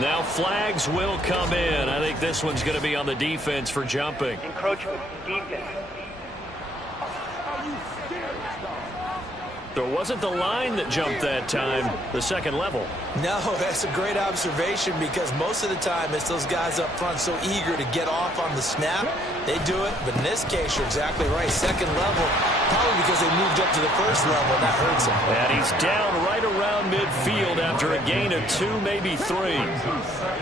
Now flags will come in. I think this one's going to be on the defense for jumping. Encroachment defense. So it wasn't the line that jumped that time, the second level. No, that's a great observation because most of the time it's those guys up front so eager to get off on the snap. They do it, but in this case, you're exactly right. Second level, probably because they moved up to the first level, and that hurts him. And he's down right around midfield after a gain of 2, maybe 3.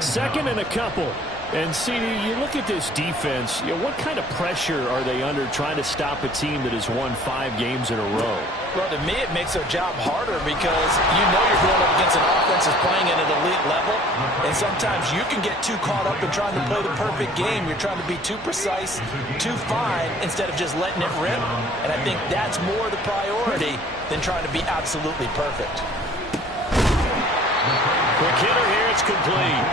Second and a couple. And, CD, you look at this defense, what kind of pressure are they under trying to stop a team that has won 5 games in a row? Well, to me, it makes their job harder because you know you're going up against an offense that's playing at an elite level, and sometimes you can get too caught up in trying to play the perfect game. You're trying to be too precise, too fine, instead of just letting it rip, and I think that's more the priority than trying to be absolutely perfect. Quick hitter here, it's complete.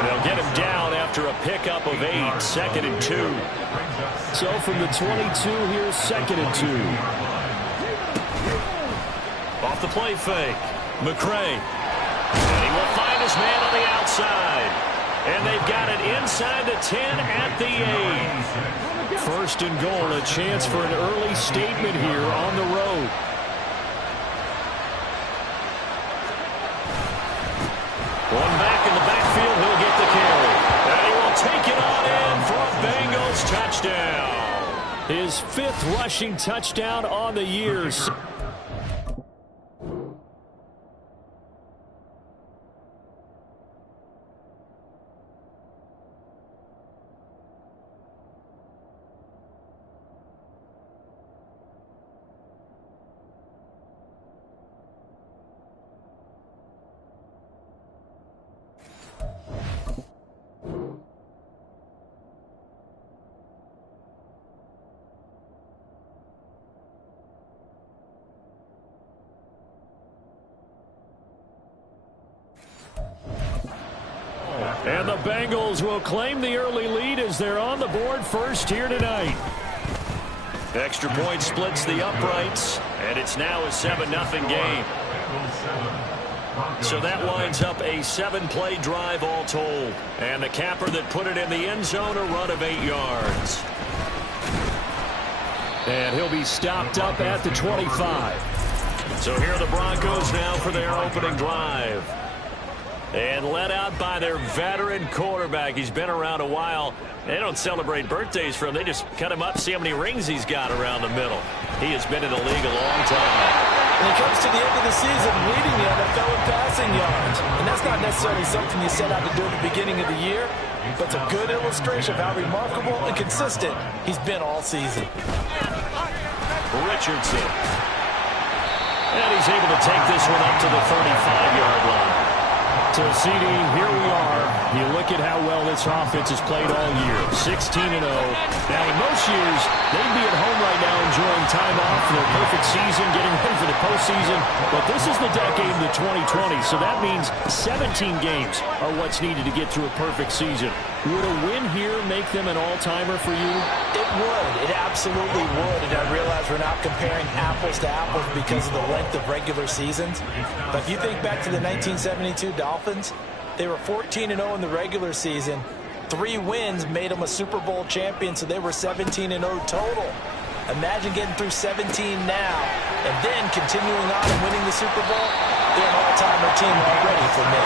And they'll get him down after a pickup of 8, 2nd and 2. So from the 22, here's 2nd and 2. Off the play fake, McCray. And he will find his man on the outside. And they've got it inside the 10 at the 8. First and goal, a chance for an early statement here on the road. One back in the backfield, he'll get the carry. And he will take it on in for a Bengals touchdown. His 5th rushing touchdown on the year. And the Bengals will claim the early lead as they're on the board first here tonight. Extra point splits the uprights, and it's now a 7-0 game. So that winds up a 7-play drive all told. And the capper that put it in the end zone, a run of 8 yards. And he'll be stopped up at the 25. So here are the Broncos now for their opening drive. And led out by their veteran quarterback. He's been around a while. They don't celebrate birthdays for him. They just cut him up, see how many rings he's got around the middle. He has been in the league a long time. And he comes to the end of the season leading the NFL in passing yards. And that's not necessarily something you set out to do at the beginning of the year, but it's a good illustration of how remarkable and consistent he's been all season. Richardson. And he's able to take this one up to the 35-yard line. So, CD, here we are. You look at how well this offense has played all year. 16-0. Now, in most years, they'd be at home right now enjoying time off for their perfect season, getting ready for the postseason. But this is the decade of the 2020, so that means 17 games are what's needed to get through a perfect season. Would a win here make them an all-timer for you? It would. It absolutely would. And I realize we're not comparing apples to apples because of the length of regular seasons. But if you think back to the 1972 Dolphins, they were 14-0 in the regular season. 3 wins made them a Super Bowl champion, so they were 17-0 total. Imagine getting through 17 now and then continuing on and winning the Super Bowl. They're an all-timer team already for me.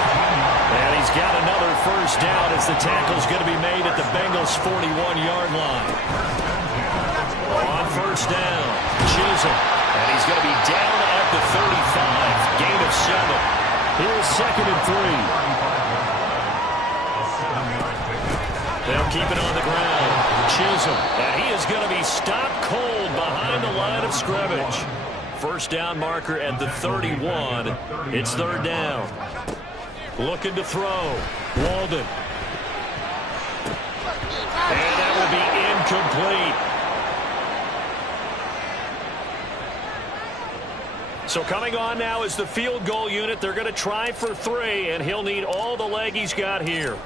And he's got another first down as the tackle's going to be made at the Bengals' 41-yard line. On first down, Chisholm. And he's going to be down at the 35. Gain of 7. Here's 2nd and 3. They'll keep it on the ground. Chisholm. And he is going to be stopped cold behind the line of scrimmage. First down marker at the 31. It's 3rd down. Looking to throw. Walden. And that will be incomplete. So coming on now is the field goal unit. They're going to try for 3, and he'll need all the leg he's got here.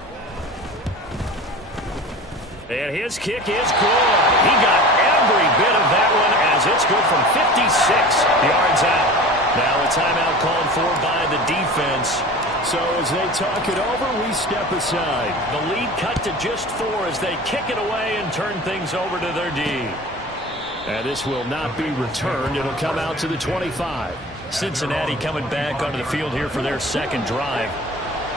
And his kick is good. He got every bit of that one as it's good from 56 yards out. Now a a timeout called for by the defense. So as they talk it over, we step aside. The lead cut to just 4 as they kick it away and turn things over to their D. And this will not be returned. It'll come out to the 25. Cincinnati coming back onto the field here for their second drive.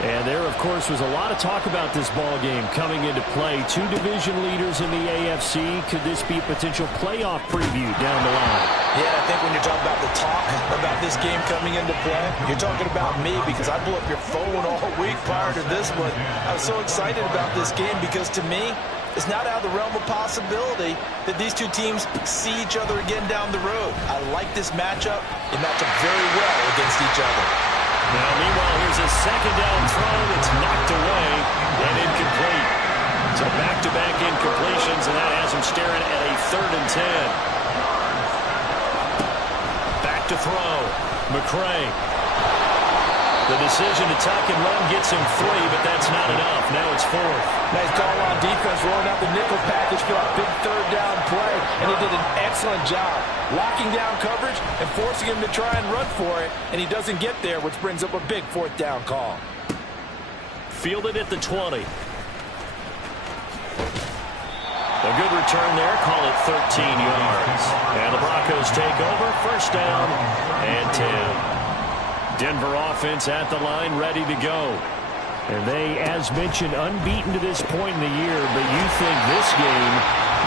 And there, of course, was a lot of talk about this ball game coming into play. 2 division leaders in the AFC. Could this be a potential playoff preview down the line? Yeah, I think when you're talking about the talk about this game coming into play, you're talking about me because I blew up your phone all week prior to this one. I was so excited about this game because to me, it's not out of the realm of possibility that these two teams see each other again down the road. I like this matchup. They match up very well against each other. Now, meanwhile, here's a second down throw that's knocked away and incomplete. So back-to-back incompletions, and that has him staring at a 3rd and 10. Back to throw. McCray. The decision to tuck and run gets him 3, but that's not enough. Now it's 4th. Nice call on defense, rolling out the nickel package for a big 3rd down play, and he did an excellent job locking down coverage and forcing him to try and run for it, and he doesn't get there, which brings up a big 4th down call. Fielded at the 20. A good return there, call it 13 yards. And the Broncos take over, 1st down and 10. Denver offense at the line, ready to go. And they, as mentioned, unbeaten to this point in the year, but you think this game,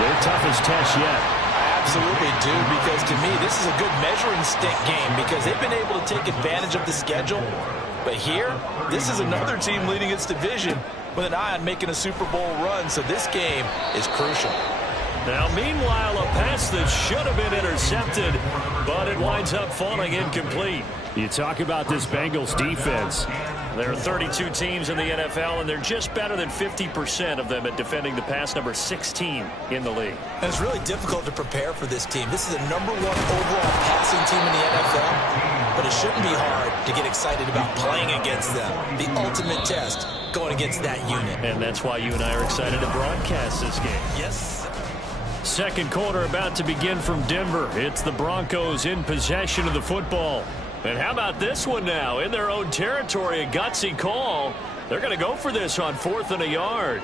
their toughest test yet. I absolutely do, because to me, this is a good measuring stick game because they've been able to take advantage of the schedule. But here, this is another team leading its division with an eye on making a Super Bowl run, so this game is crucial. Now, meanwhile, a pass that should have been intercepted, but it winds up falling incomplete. You talk about this Bengals defense. There are 32 teams in the NFL, and they're just better than 50% of them at defending the pass, number 16 in the league. And it's really difficult to prepare for this team. This is the #1 overall passing team in the NFL, but it shouldn't be hard to get excited about playing against them. The ultimate test going against that unit. And that's why you and I are excited to broadcast this game. Yes. Second quarter about to begin from Denver. It's the Broncos in possession of the football. And how about this one now? In their own territory, a gutsy call. They're going to go for this on 4th and a yard.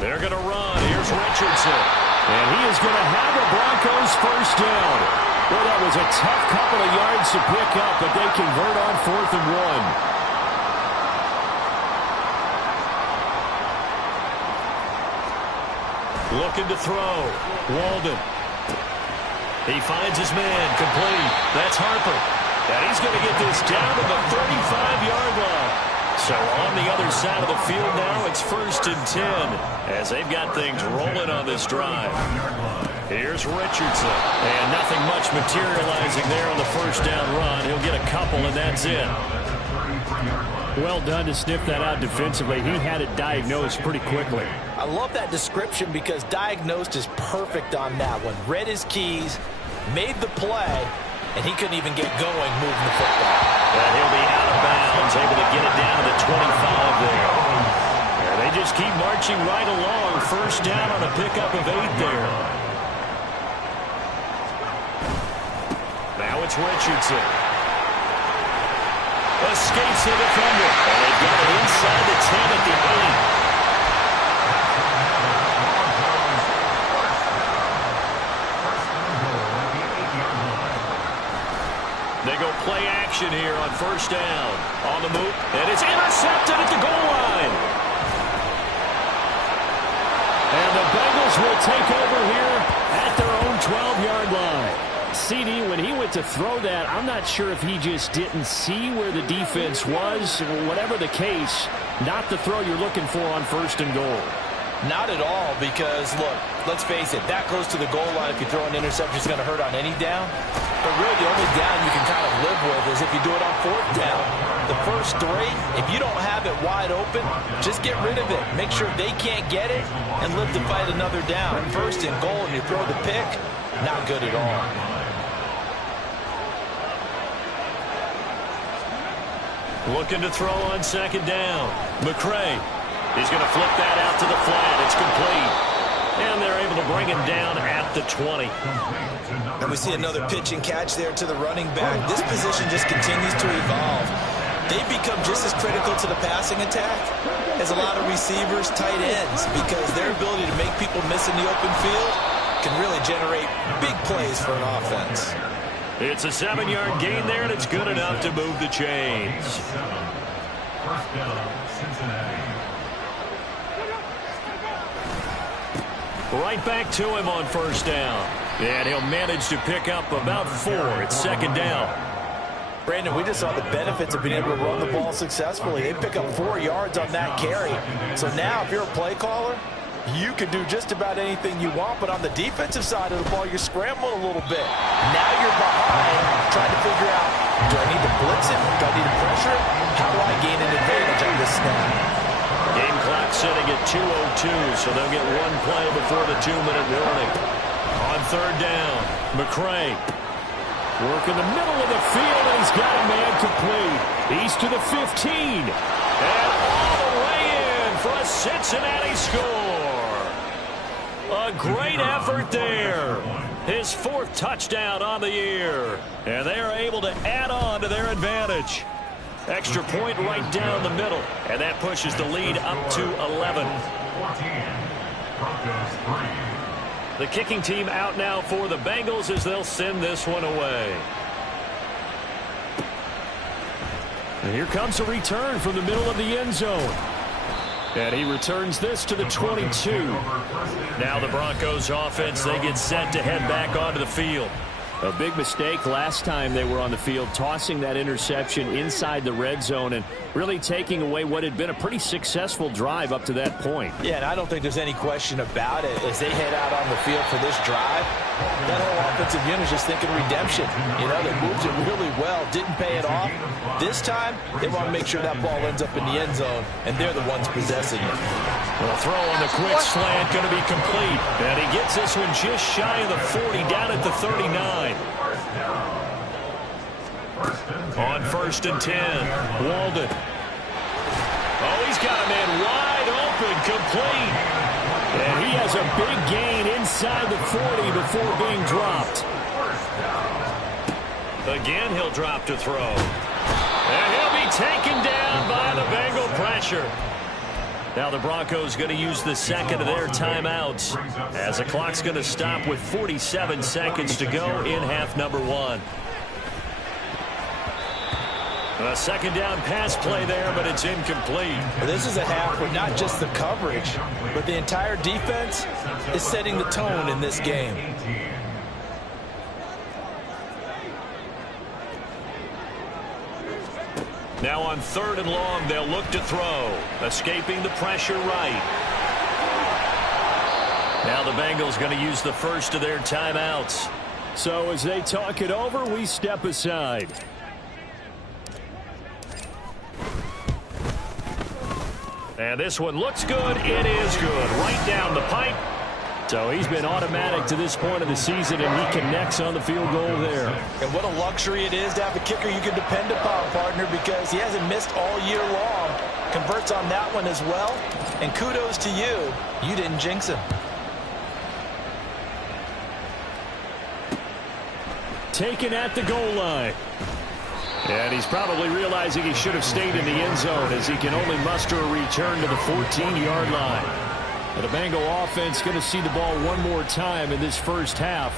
They're going to run. Here's Richardson. And he is going to have a Broncos 1st down. Well, that was a tough couple of yards to pick up, but they convert on 4th and 1. Looking to throw. Walden. He finds his man. Complete. That's Harper. And he's going to get this down to the 35-yard line. So on the other side of the field now, it's 1st and 10 as they've got things rolling on this drive. Here's Richardson. And nothing much materializing there on the 1st down run. He'll get a couple, and that's it. Well done to sniff that out defensively. He had it diagnosed pretty quickly. I love that description because diagnosed is perfect on that one. Read his keys, made the play, and he couldn't even get going moving the football. And he'll be out of bounds, able to get it down to the 25 there. And they just keep marching right along. 1st down on a pickup of 8 there. Now it's Richardson. Escapes the defender. And they've got it inside the 10 at the 8. They go play action here on 1st down. On the move. And it's intercepted at the goal line. And the Bengals will take over here at their own 12-yard line. CD, when he went to throw that, I'm not sure if he just didn't see where the defense was. Whatever the case, not the throw you're looking for on 1st and goal. Not at all, because, look, let's face it, that close to the goal line, if you throw an interception, it's going to hurt on any down. But really, the only down you can kind of live with is if you do it on 4th down. The first 3, if you don't have it wide open, just get rid of it. Make sure they can't get it and live to fight another down. 1st and goal, and you throw the pick, not good at all. Looking to throw on 2nd down. McCray. He's going to flip that out to the flat. It's complete. And they're able to bring bring him down at the 20. And we see another pitch and catch there to the running back. This position just continues to evolve. They become just as critical to the passing attack as a lot of receivers, tight ends, because their ability to make people miss in the open field can really generate big plays for an offense. It's a 7-yard gain there, and it's good enough to move the chains. First down, Cincinnati. Right back to him on first down. And he'll manage to pick up about 4. It's second down. Brandon, we just saw the benefits of being able to run the ball successfully. They pick up 4 yards on that carry. So now if you're a play caller, you can do just about anything you want. But on the defensive side of the ball, you're scrambling a little bit. Now you're behind, trying to figure out, do I need to blitz him? Do I need to pressure him? How do I gain an advantage on this snap? Game clock sitting at 2:02, so they'll get one play before the 2-minute warning. On third down, McCray. Work in the middle of the field, and he's got a man complete. He's to the 15. And all the way in for a Cincinnati score. A great effort there. His 4th touchdown on the year. And they are able to add on to their advantage. Extra point right down the middle. And that pushes the lead up to 11. 14. Broncos 3. The kicking team out now for the Bengals as they'll send this one away. And here comes a return from the middle of the end zone. And he returns this to the 22. Now the Broncos offense, they get set to head back onto the field. A big mistake last time they were on the field, tossing that interception inside the red zone and really taking away what had been a pretty successful drive up to that point. Yeah, and I don't think there's any question about it. As they head out on the field for this drive, that whole offensive unit is just thinking redemption. You know, they moved it really well, didn't pay it off. This time, they want to make sure that ball ends up in the end zone, and they're the ones possessing it. Well, throw on the quick slant, going to be complete. And he gets this one just shy of the 40, down at the 39. On first and 10, Walden. Oh, he's got a man wide open, complete. And he has a big gain inside the 40 before being dropped. Again, he'll drop to throw. And he'll be taken down by the Bengal pressure. Now the Broncos going to use the second of their timeouts as the clock's going to stop with 47 seconds to go in half number 1. A second down pass play there, but it's incomplete. This is a half where not just the coverage, but the entire defense is setting the tone in this game. Now on third and long, they'll look to throw. Escaping the pressure right. Now the Bengals going to use the first of their timeouts. So as they talk it over, we step aside. And this one looks good. It is good. Right down the pipe. So he's been automatic to this point of the season, and he connects on the field goal there. And what a luxury it is to have a kicker you can depend upon, partner, because he hasn't missed all year long. Converts on that one as well. And kudos to you. You didn't jinx him. Taken at the goal line. And he's probably realizing he should have stayed in the end zone as he can only muster a return to the 14-yard line. And the Bengal offense going to see the ball one more time in this first half.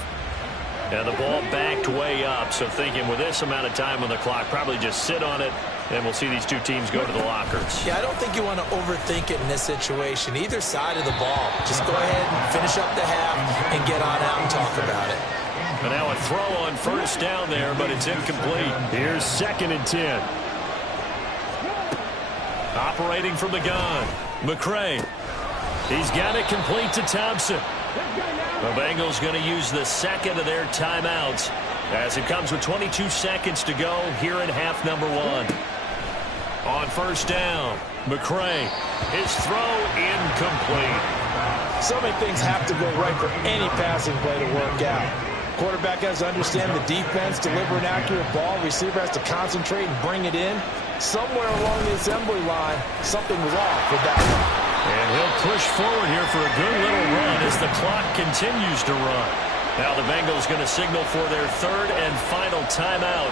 And the ball backed way up, so thinking with this amount of time on the clock, probably just sit on it, and we'll see these two teams go to the lockers. Yeah, I don't think you want to overthink it in this situation. Either side of the ball. Just go ahead and finish up the half and get on out and talk about it. And now a throw on first down there, but it's incomplete. Here's second and 10. Operating from the gun, McCray. He's got it complete to Thompson. The Bengals going to use the second of their timeouts as it comes with 22 seconds to go here in half number 1. On first down, McCray. His throw incomplete. So many things have to go right for any passing play to work out. Quarterback has to understand the defense, deliver an accurate ball. Receiver has to concentrate and bring it in. Somewhere along the assembly line, something was off with that one. And he'll push forward here for a good little run as the clock continues to run. Now the Bengals going to signal for their third and final timeout.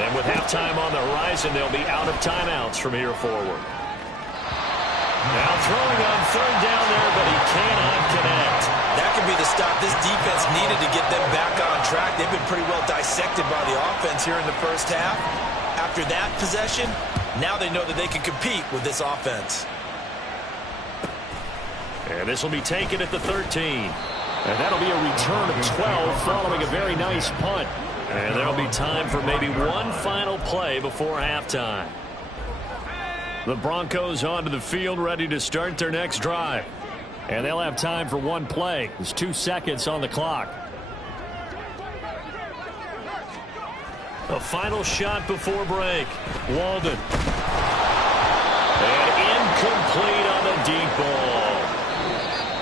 And with halftime on the horizon, they'll be out of timeouts from here forward. Now throwing on third down there, but he cannot connect. That could be the stop this defense needed to get them back on track. They've been pretty well dissected by the offense here in the first half. After that possession, now they know that they can compete with this offense. And this will be taken at the 13. And that'll be a return of 12 following a very nice punt. And there'll be time for maybe one final play before halftime. The Broncos onto the field, ready to start their next drive. And they'll have time for one play. There's 2 seconds on the clock. A final shot before break. Walden. And incomplete on the deep ball.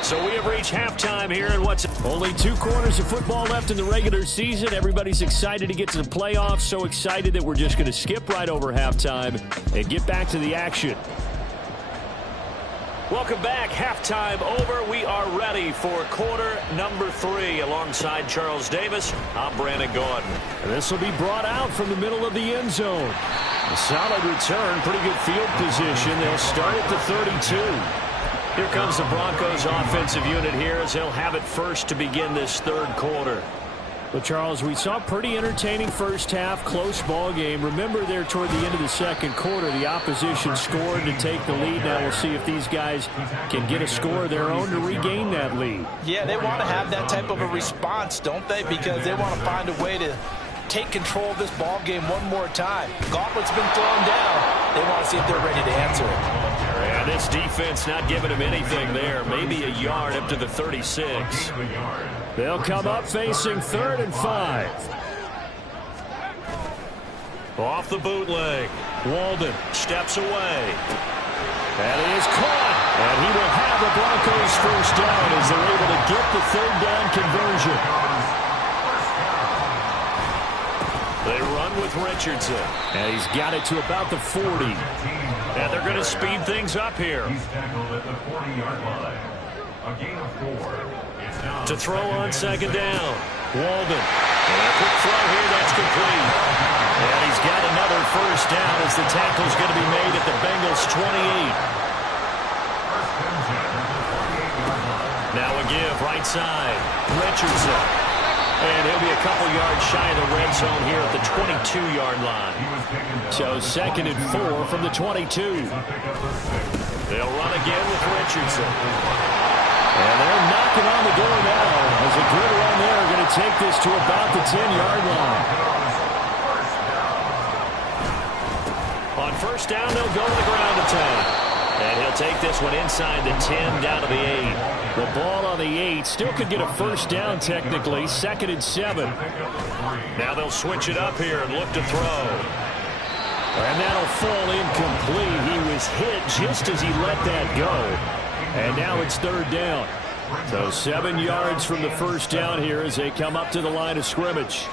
So we have reached halftime here, and what's only 2 quarters of football left in the regular season. Everybody's excited to get to the playoffs, so excited that we're just going to skip right over halftime and get back to the action. Welcome back. Halftime over. We are ready for quarter number 3. Alongside Charles Davis, I'm Brandon Gordon. And this will be brought out from the middle of the end zone. A solid return, pretty good field position. They'll start at the 32. Here comes the Broncos offensive unit here as they'll have it first to begin this third quarter. Well, Charles, we saw a pretty entertaining first half, close ball game. Remember there toward the end of the second quarter, the opposition scored to take the lead. Now we'll see if these guys can get a score of their own to regain that lead. Yeah, they want to have that type of a response, don't they? Because they want to find a way to take control of this ball game one more time. Gauntlet's been thrown down. They want to see if they're ready to answer it. And this defense not giving them anything there. Maybe a yard up to the 36. They'll come up facing 3rd and 5. Off the bootleg. Walden steps away. And he is caught. And he will have the Broncos first down as they're able to get the 3rd down conversion. They run with Richardson. And he's got it to about the 40. And they're going to speed things up here. He's tackled at the 40-yard line. A gain of 4. To throw on second down. Walden. And a quick throw here, that's complete. And he's got another first down as the tackle's going to be made at the Bengals 28. Now a give right side. Richardson. And he'll be a couple yards shy of the red zone here at the 22-yard line. So 2nd and 4 from the 22. They'll run again with Richardson. And they're knocking on the door now as a good run there are going to take this to about the 10-yard line. On first down, they'll go to the ground attack. And he'll take this one inside the 10 down to the 8. The ball on the 8 still could get a first down technically. 2nd and 7. Now they'll switch it up here and look to throw. And that'll fall incomplete. He was hit just as he let that go. And now it's 3rd down. So 7 yards from the first down here as they come up to the line of scrimmage.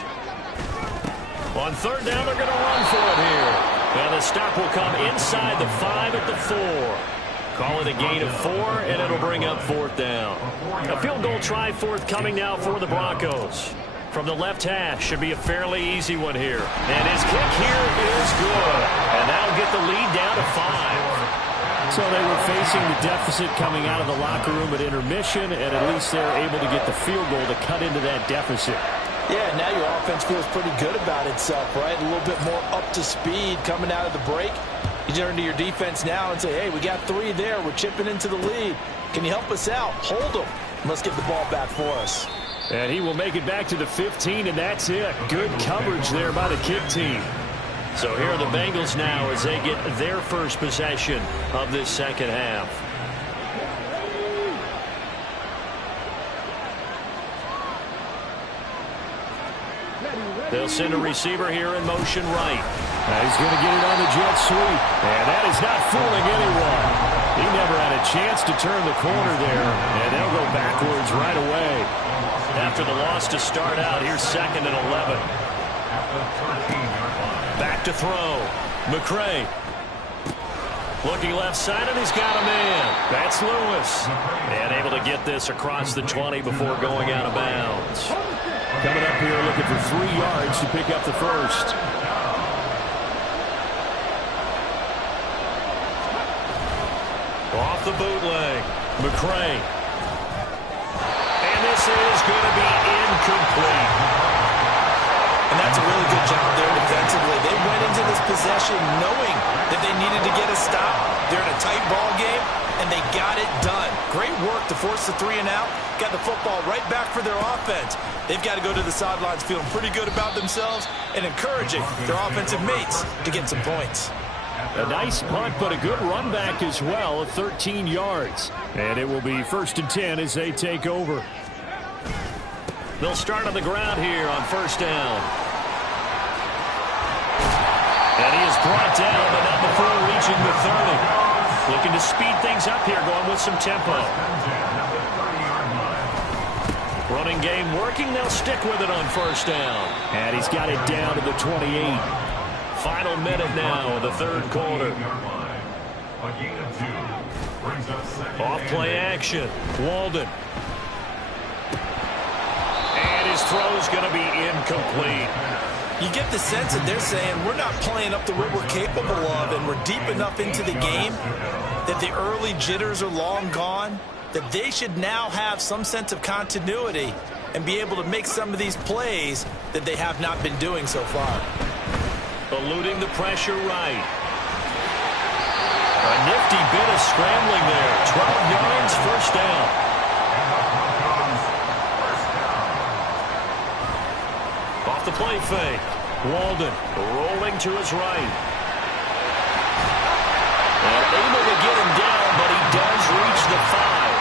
On 3rd down, they're going to run for it here. And the stop will come inside the 5 at the 4. Call it a gain of 4, and it'll bring up 4th down. A field goal try forthcoming now for the Broncos. From the left hash, should be a fairly easy one here. And his kick here is good. And that'll get the lead down to 5. So they were facing the deficit coming out of the locker room at intermission, and at least they're able to get the field goal to cut into that deficit. Yeah, now your offense feels pretty good about itself, right? A little bit more up to speed coming out of the break. You turn to your defense now and say, hey, we got 3 there. We're chipping into the lead. Can you help us out? Hold them. Let's get the ball back for us. And he will make it back to the 15, and that's it. Good coverage there by the kick team. So here are the Bengals now as they get their first possession of this second half. They'll send a receiver here in motion right. He's going to get it on the jet sweep. And that is not fooling anyone. He never had a chance to turn the corner there. And they'll go backwards right away. After the loss to start out, here's 2nd and 11. Back to throw. McCray. Looking left side, and he's got a man. That's Lewis. And able to get this across the 20 before going out of bounds. Coming up here looking for 3 yards to pick up the first. Off the bootleg. McCray. And this is going to be incomplete. And that's a really good job there defensively. They went into this possession knowing that they needed to get a stop. They're in a tight ball game, and they got it done. Great work to force the 3 and out. Got the football right back for their offense. They've got to go to the sidelines feeling pretty good about themselves and encouraging their offensive mates to get some points. A nice punt, but a good run back as well, 13 yards. And it will be 1st and 10 as they take over. They'll start on the ground here on 1st down. And he is brought down, but not before reaching the 30. Looking to speed things up here, going with some tempo. Running game working. They'll stick with it on 1st down. And he's got it down to the 28. Final minute now of the 3rd quarter. Off play action. Walden. And his throw's going to be incomplete. You get the sense that they're saying we're not playing up to what we're capable of, and we're deep enough into the game that the early jitters are long gone, that they should now have some sense of continuity and be able to make some of these plays that they have not been doing so far. Eluding the pressure right. A nifty bit of scrambling there. 12 yards, 1st down. Off the play fake. Walden rolling to his right. And able to get him down, but he does reach the 5.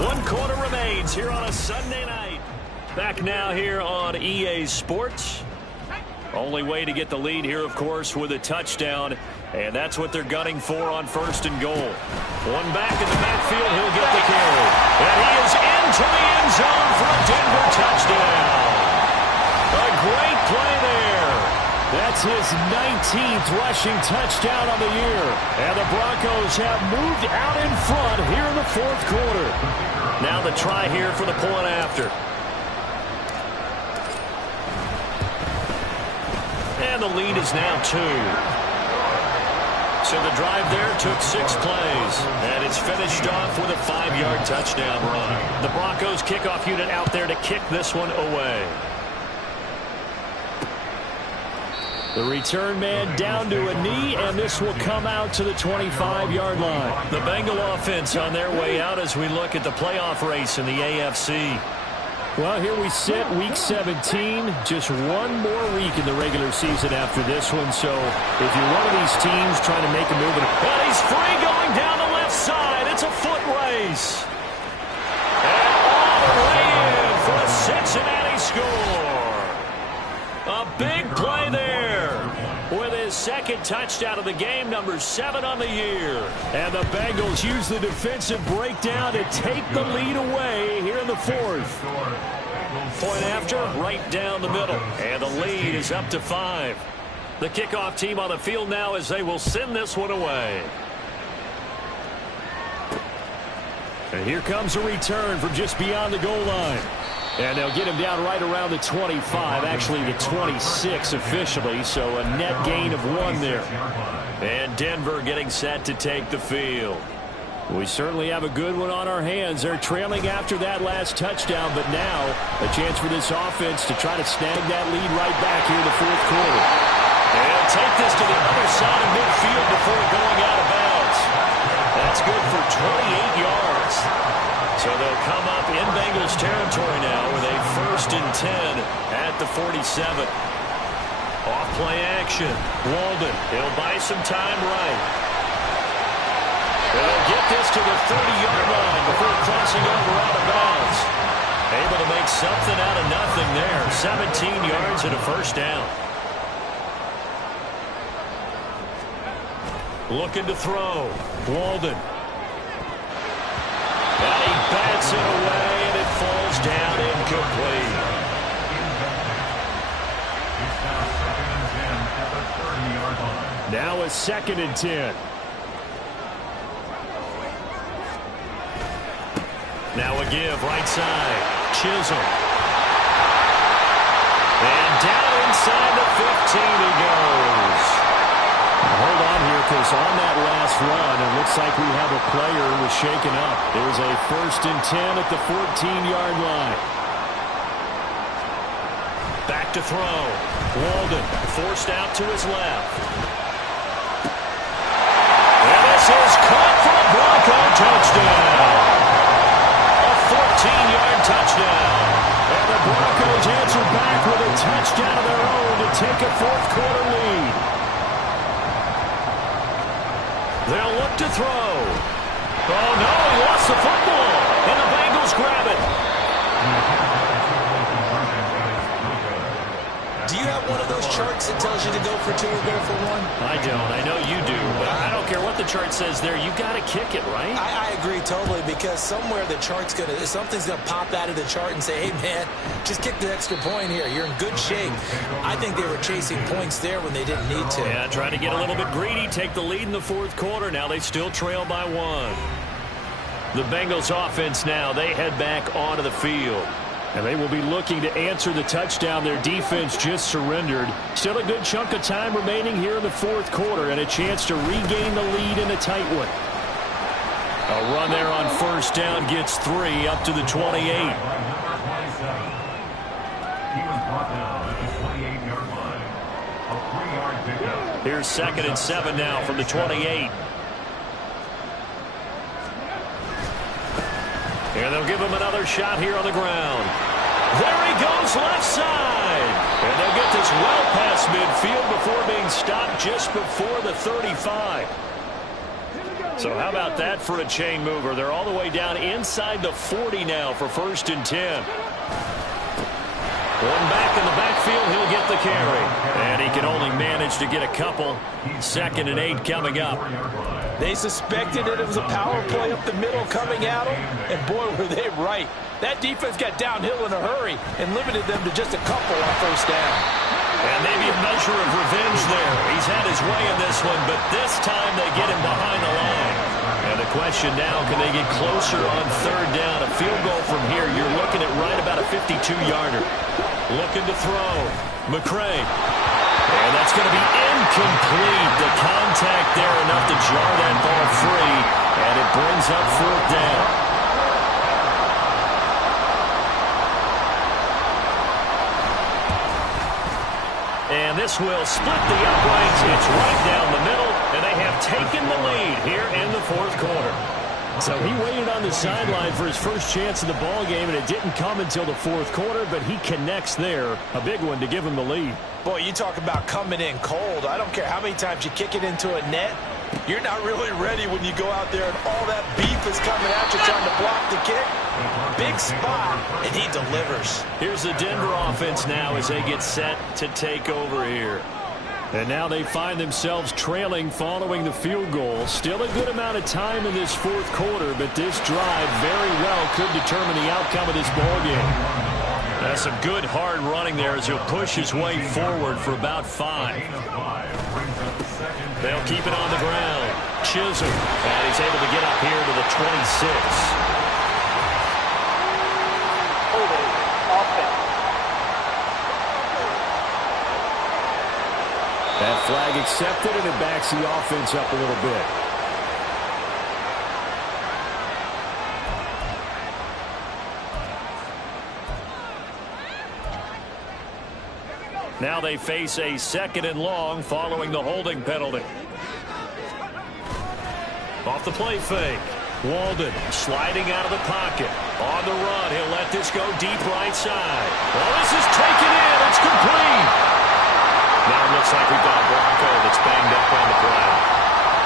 1 quarter remains here on a Sunday night. Back now here on EA Sports. Only way to get the lead here, of course, with a touchdown. And that's what they're gunning for on 1st and goal. One back in the backfield, he'll get the carry. And he is into the end zone for a Denver touchdown. A great play there. That's his 19th rushing touchdown on the year. And the Broncos have moved out in front here in the 4th quarter. Now the try here for the point after. And the lead is now 2. So the drive there took 6 plays. And it's finished off with a 5-yard touchdown run. The Broncos kickoff unit out there to kick this one away. The return man down to a knee, and this will come out to the 25-yard line. The Bengal offense on their way out as we look at the playoff race in the AFC. Well, here we sit, Week 17. Just one more week in the regular season after this one. So if you're one of these teams trying to make a move, and he's free going down the left side. It's a foot race. And all the way in for a Cincinnati score. A big play there with his 2nd touchdown of the game, number 7 on the year. And the Bengals use the defensive breakdown to take the lead away here in the 4th. Point after, right down the middle. And the lead is up to 5. The kickoff team on the field now as they will send this one away. And here comes a return from just beyond the goal line. And they'll get him down right around the 25, actually the 26 officially, so a net gain of 1 there. And Denver getting set to take the field. We certainly have a good one on our hands. They're trailing after that last touchdown, but now a chance for this offense to try to snag that lead right back here in the 4th quarter. And they'll take this to the other side of midfield before going out of bounds. That's good for 28 yards. So they'll come up in Bengals territory now with a 1st and 10 at the 47. Off play action. Walden, he'll buy some time right. They'll get this to the 30-yard line before crossing over out of bounds. Able to make something out of nothing there. 17 yards and a 1st down. Looking to throw. Walden. And he bats it away, and it falls down incomplete. Now a 2nd and 10. Now a give, right side. Chisholm. And down inside the 15 he goes. Hold on here, because on that last run, it looks like we have a player who was shaken up. There's a 1st and 10 at the 14-yard line. Back to throw. Walden forced out to his left. And this is caught for a Bronco touchdown. A 14-yard touchdown. And the Broncos answer back with a touchdown of their own to take a 4th-quarter lead. They'll look to throw. Oh, no, he lost the football. And the Bengals grab it. Do you have one of those charts that tells you to go for 2 or go for 1? I don't. I know you do. But I don't care what the chart says there. You got to kick it, right? I agree totally, because somewhere the chart's something's going to pop out of the chart and say, hey, man, just kick the extra point here. You're in good shape. I think they were chasing points there when they didn't need to. Yeah, trying to get a little bit greedy, take the lead in the 4th quarter. Now they still trail by 1. The Bengals offense now, they head back onto the field. And they will be looking to answer the touchdown their defense just surrendered. Still a good chunk of time remaining here in the 4th quarter and a chance to regain the lead in a tight one. A run there on 1st down gets 3 up to the 28. He was brought down at the 28-yard line. A 3-yard pickup. Here's 2nd and 7 now from the 28. And they'll give him another shot here on the ground. There he goes, left side. And they'll get this well past midfield before being stopped just before the 35. So how about that for a chain mover? They're all the way down inside the 40 now for 1st and 10. One back in the backfield, he'll get the carry. And he can only manage to get a couple. 2nd and 8 coming up. They suspected that it was a power play up the middle coming at them, and boy, were they right. That defense got downhill in a hurry and limited them to just a couple on 1st down. And maybe a measure of revenge there. He's had his way in this one, but this time they get him behind the line. And the question now, can they get closer on 3rd down? A field goal from here, you're looking at right about a 52-yarder. Looking to throw. McCray. And that's going to be incomplete. The contact there enough to jar that ball free. And it brings up 4th down. And this will split the uprights. It's right down the middle. And they have taken the lead here in the 4th quarter. So he waited on the sideline for his first chance in the ball game, and it didn't come until the 4th quarter, but he connects there. A big one to give him the lead. Boy, you talk about coming in cold. I don't care how many times you kick it into a net. You're not really ready when you go out there and all that beef is coming at you trying to block the kick. Big spot, and he delivers. Here's the Denver offense now as they get set to take over here. And now they find themselves trailing following the field goal. Still a good amount of time in this 4th quarter, but this drive very well could determine the outcome of this ball game. That's some good hard running there as he'll push his way forward for about 5. They'll keep it on the ground. Chisholm, and he's able to get up here to the 26. That flag accepted, and it backs the offense up a little bit. Now they face a 2nd and long following the holding penalty. Off the play fake. Walden sliding out of the pocket. On the run, he'll let this go deep right side. Well, this is taken in. It's complete. Now it looks like we've got a Bronco that's banged up on the ground.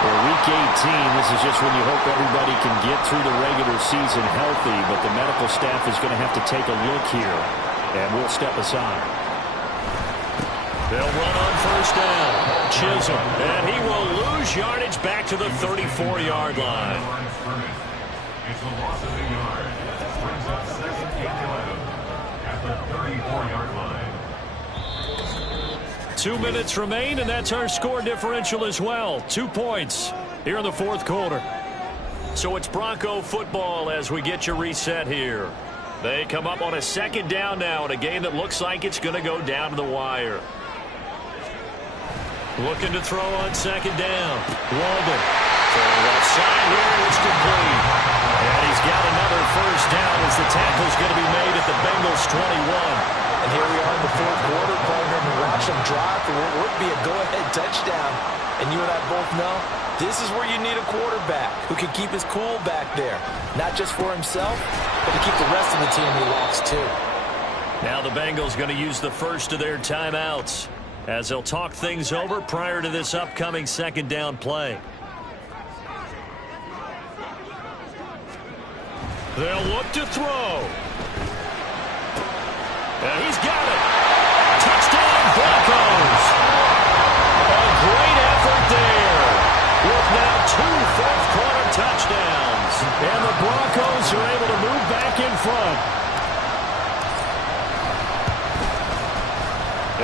For Week 18, this is just when you hope everybody can get through the regular season healthy, but the medical staff is going to have to take a look here, and we'll step aside. They'll run on 1st down. Chisholm, and he will lose yardage back to the 34-yard line. It's a loss of a yard. Brings up 2nd and 11 at the 34-yard line. 2 minutes remain, and that's our score differential as well. 2 points here in the fourth quarter. So it's Bronco football as we get you reset here. They come up on a second down now in a game that looks like it's going to go down to the wire. Looking to throw on second down. Walden. To the left side here, it's complete. And he's got another first down as the tackle's going to be made at the Bengals 21. And here we are in the fourth quarter, partner, and watch them drive for what would be a go-ahead touchdown. And you and I both know this is where you need a quarterback who can keep his cool back there. Not just for himself, but to keep the rest of the team relaxed too. Now the Bengals going to use the first of their timeouts as they'll talk things over prior to this upcoming second down play. They'll look to throw. And he's got it. Touchdown, Broncos. A great effort there with now 2 fourth-quarter touchdowns. And the Broncos are able to move back in front.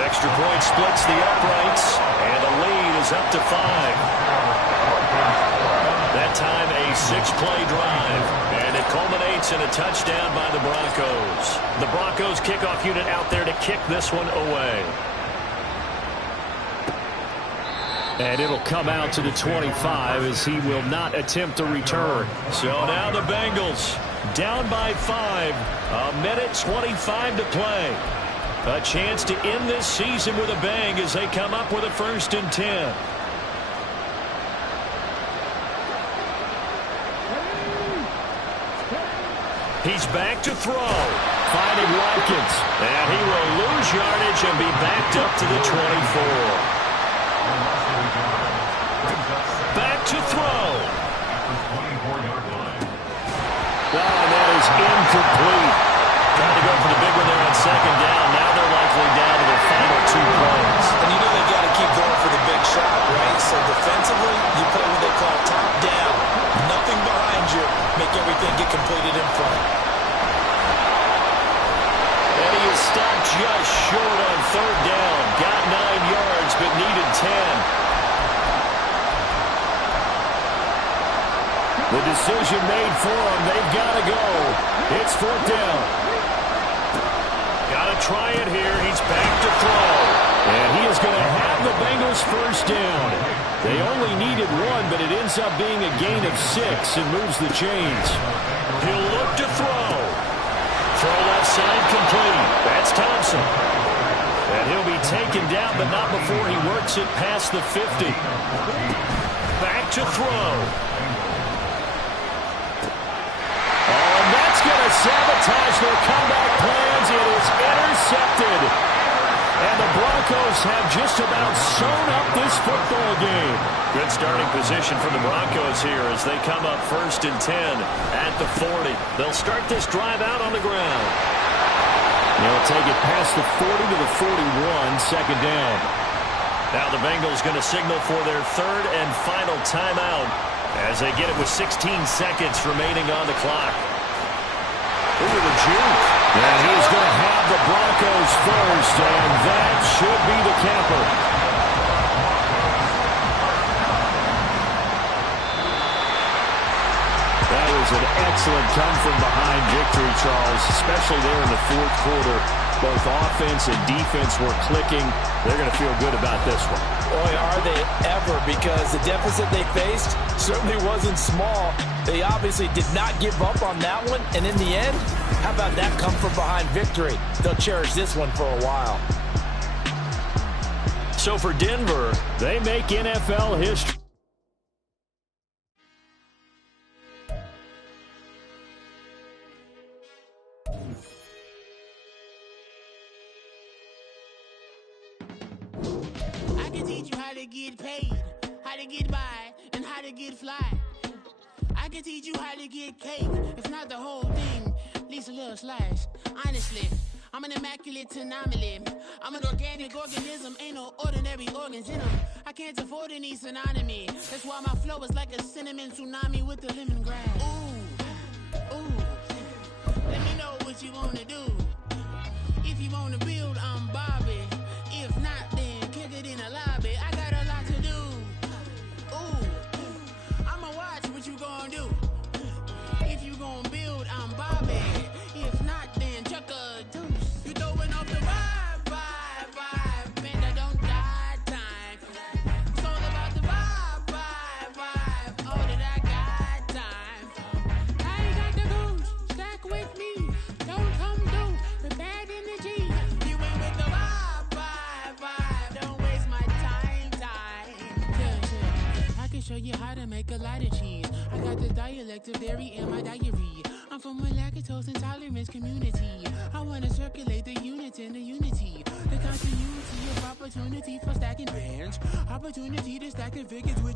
Extra point splits the uprights, and the lead is up to 5. That time a 6-play drive, and it culminates in a touchdown by the Broncos. The Broncos kickoff unit out there to kick this one away. And it'll come out to the 25 as he will not attempt to return. So now the Bengals down by 5. 1:25 to play. A chance to end this season with a bang as they come up with a 1st and 10. He's back to throw. Finding Watkins. And he will lose yardage and be backed up to the 24. Back to throw. Oh, that is incomplete. Trying to go for the big one there on second down. Now they're likely down to their final 2 plays. And you know they've got to keep going for the big shot, right? So defensively, you play what they call top down. Nothing behind you. Make everything get completed in front. And he is stopped just short on 3rd down. Got 9 yards, but needed 10. The decision made for him. They've got to go. It's 4th down. Got to try it here. He's back to throw. And he is going to have the Bengals first down. They only needed 1, but it ends up being a gain of 6 and moves the chains. He'll look to throw. Throw left side complete. That's Thompson. And he'll be taken down, but not before he works it past the 50. Back to throw. Oh, and that's going to sabotage their comeback plans. It is intercepted. And the Broncos have just about sewn up this football game. Good starting position for the Broncos here as they come up 1st and 10 at the 40. They'll start this drive out on the ground. They'll take it past the 40 to the 41, second down. Now the Bengals going to signal for their 3rd and final timeout as they get it with 16 seconds remaining on the clock. Ooh, the juke. And he's going to have the Broncos first, and that should be the capper. That was an excellent come-from-behind victory, Charles, especially there in the 4th quarter. Both offense and defense were clicking. They're going to feel good about this one. Boy, are they ever, because the deficit they faced certainly wasn't small. They obviously did not give up on that one, and in the end, how about that come-from-behind victory? They'll cherish this one for a while. So for Denver, they make NFL history. I can teach you how to get paid, how to get by, and how to get fly. I can teach you how to get cake, if not the whole thing, at least a little slice. Honestly, I'm an immaculate anomaly. I'm an organic organism, ain't no ordinary organs in them. I can't afford any synonymy. That's why my flow is like a cinnamon tsunami with the lemongrass. Ooh, ooh. Let me know what you wanna do. If you wanna build, I'm Bobby. If not, then kick the dialect of dairy in my diary. I'm from a lactose intolerance community. I want to circulate the units in the unity. The continuity of opportunity for stacking bands. Opportunity to stack the figures with